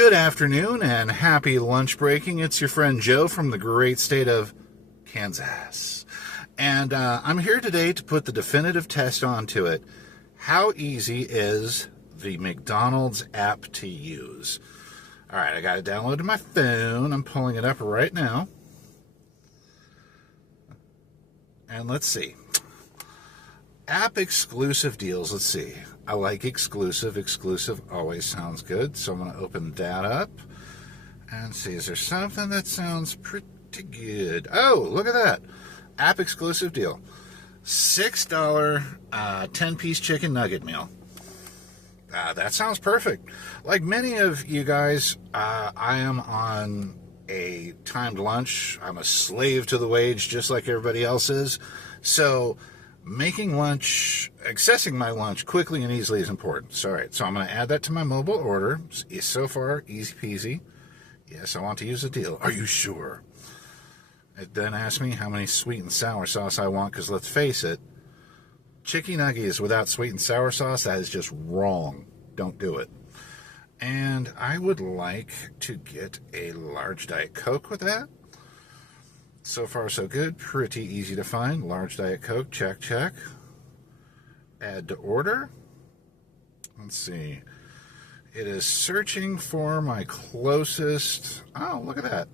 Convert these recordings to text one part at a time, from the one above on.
Good afternoon and happy lunch breaking. It's your friend Joe from the great state of Kansas. And I'm here today to put the definitive test onto it. How easy is the McDonald's app to use? All right, I got it downloaded to my phone. I'm pulling it up right now. And let's see. App exclusive deals. Let's see. I like exclusive. Exclusive always sounds good. So I'm going to open that up and see. Is there something that sounds pretty good? Oh, look at that. App exclusive deal. $6 10-piece chicken nugget meal. That sounds perfect. Like many of you guys, I am on a timed lunch. I'm a slave to the wage just like everybody else is. So making lunch, accessing my lunch quickly and easily is important. All right, so I'm going to add that to my mobile order. So far, easy peasy. Yes, I want to use the deal. Are you sure? It then asks me how many sweet and sour sauce I want, because let's face it, chicken nuggets without sweet and sour sauce, that is just wrong. Don't do it. And I would like to get a large Diet Coke with that. So far, so good. Pretty easy to find. Large Diet Coke, check, check. Add to order. Let's see. It is searching for my closest. Oh, look at that.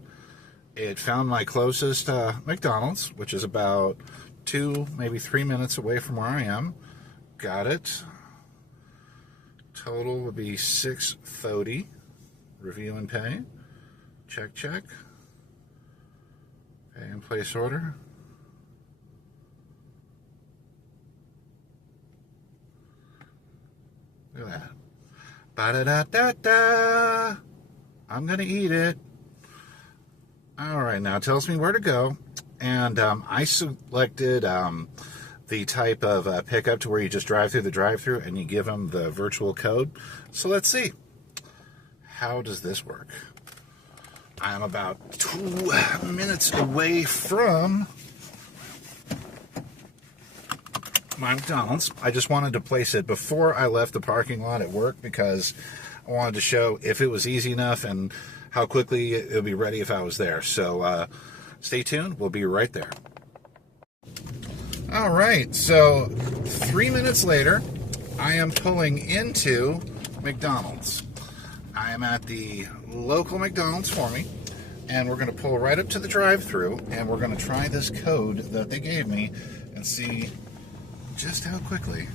It found my closest McDonald's, which is about 2, maybe 3 minutes away from where I am. Got it. Total would be $6.30. Review and pay. Check, check. Pay and place order. Look at that. Ba-da-da-da-da. I'm going to eat it. All right, now it tells me where to go. And I selected the type of pickup to where you just drive through the drive-thru and you give them the virtual code. So let's see. How does this work? I'm about 2 minutes away from my McDonald's. I just wanted to place it before I left the parking lot at work because I wanted to show if it was easy enough and how quickly it would be ready if I was there. So stay tuned. We'll be right there. All right. So 3 minutes later, I am pulling into McDonald's. I am at the local McDonald's for me, and we're going to pull right up to the drive-thru, and we're going to try this code that they gave me and see just how quickly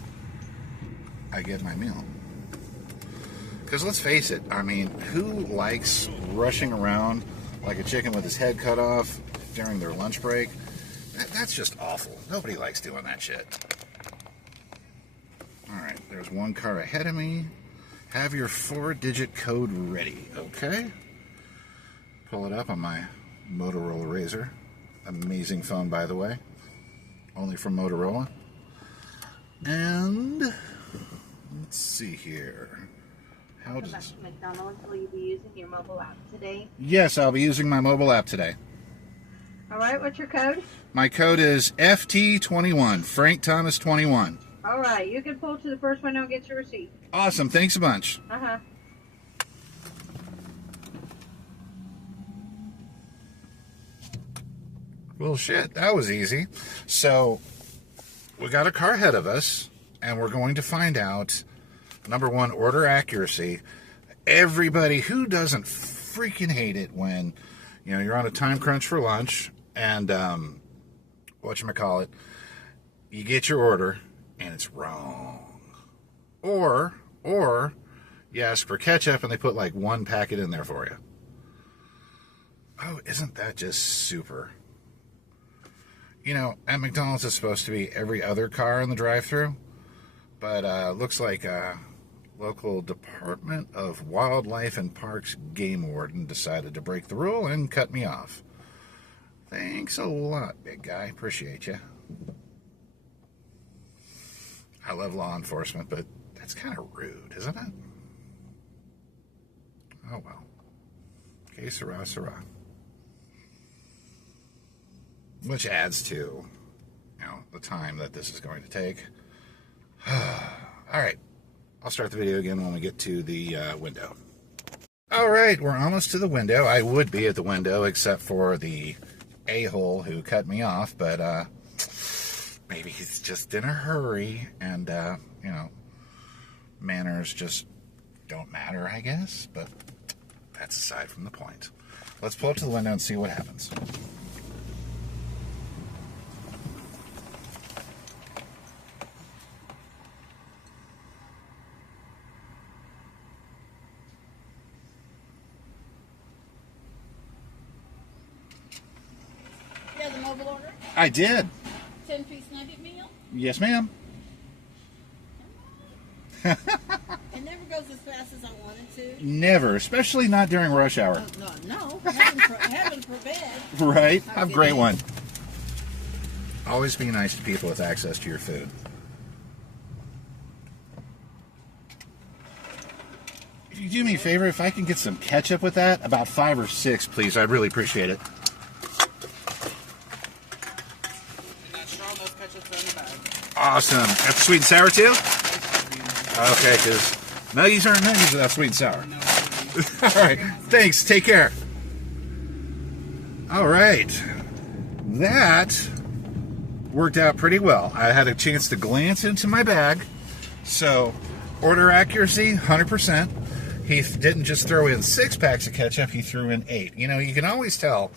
I get my meal. Because let's face it, I mean, who likes rushing around like a chicken with his head cut off during their lunch break? That's just awful. Nobody likes doing that shit. All right, there's one car ahead of me. Have your 4-digit code ready, okay? Pull it up on my Motorola Razr. Amazing phone, by the way. Only from Motorola. And let's see here. How does this... McDonald's, will you be using your mobile app today? Yes, I'll be using my mobile app today. All right, what's your code? My code is FT21, Frank Thomas 21. All right, you can pull to the first window and get your receipt. Awesome, thanks a bunch. Uh-huh. Well, shit, that was easy. So, we got a car ahead of us, and we're going to find out, number one, order accuracy. Everybody, who doesn't freaking hate it when, you know, you're on a time crunch for lunch, and, whatchamacallit, you get your order, and it's wrong. Or you ask for ketchup, and they put like 1 packet in there for you. Oh, isn't that just super? You know, at McDonald's it's supposed to be every other car in the drive-thru, but looks like local Department of Wildlife and Parks game warden decided to break the rule and cut me off. Thanks a lot, big guy. Appreciate you. I love law enforcement, but that's kind of rude, isn't it? Oh, well. Okay, sirrah, sirrah. Which adds to, you know, the time that this is going to take. All right. I'll start the video again when we get to the window. All right, we're almost to the window. I would be at the window except for the a-hole who cut me off, but maybe he's just in a hurry, and, manners just don't matter, I guess, but that's aside from the point. Let's pull up to the window and see what happens. You have the mobile order? I did. 10-piece nugget meal? Yes, ma'am. It never goes as fast as I want it to. Never, especially not during rush hour. No. Heaven forbid. Right? Have a great one. Always be nice to people with access to your food. If you do me a favor, if I can get some ketchup with that, about 5 or 6, please. I'd really appreciate it. Not sure all those ketchups are in the bag. Awesome. Got the sweet and sour too? Okay, because nuggies aren't nuggies without sweet and sour. All right. Thanks. Take care. All right. That worked out pretty well. I had a chance to glance into my bag. So, order accuracy, 100%. He didn't just throw in 6 packs of ketchup, he threw in 8. You know, you can always tell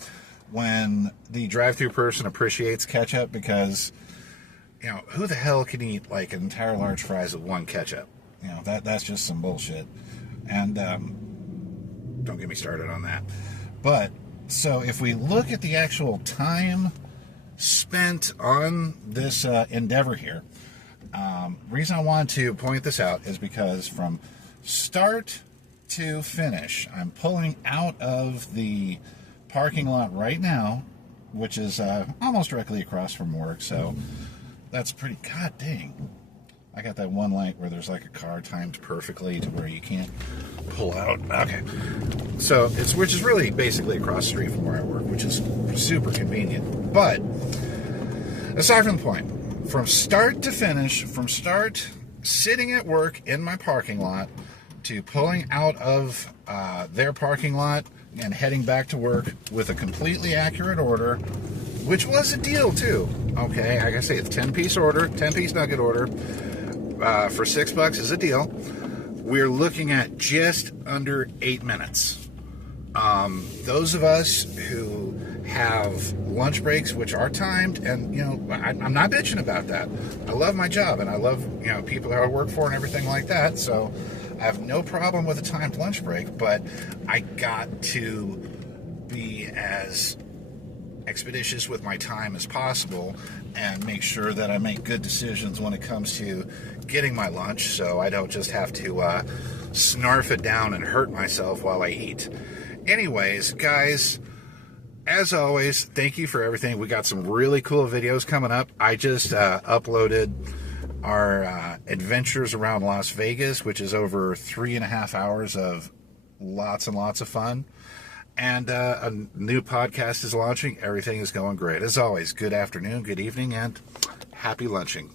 when the drive-thru person appreciates ketchup because, you know, who the hell can eat like an entire large fries with 1 ketchup? You know, that's just some bullshit. And don't get me started on that. But, so if we look at the actual time spent on this endeavor here, reason I wanted to point this out is because from start to finish, I'm pulling out of the parking lot right now, which is almost directly across from work, so that's pretty, god dang. I got that one light where there's like a car timed perfectly to where you can't pull out. Okay. So which is really basically across the street from where I work, which is super convenient. But aside from the point, from start to finish, from start sitting at work in my parking lot to pulling out of their parking lot and heading back to work with a completely accurate order, which was a deal too. Okay, like I say, it's 10-piece order, 10-piece nugget order for $6 is a deal. We're looking at just under 8 minutes. Those of us who have lunch breaks, which are timed, and, you know, I'm not bitching about that. I love my job, and I love, you know, people that I work for and everything like that, so I have no problem with a timed lunch break, but I got to be as expeditious with my time as possible and make sure that I make good decisions when it comes to getting my lunch, so I don't just have to snarf it down and hurt myself while I eat. Anyways, guys, as always, thank you for everything. We got some really cool videos coming up. I just uploaded our adventures around Las Vegas, which is over 3.5 hours of lots and lots of fun. And a new podcast is launching. Everything is going great. As always, good afternoon, good evening, and happy lunching.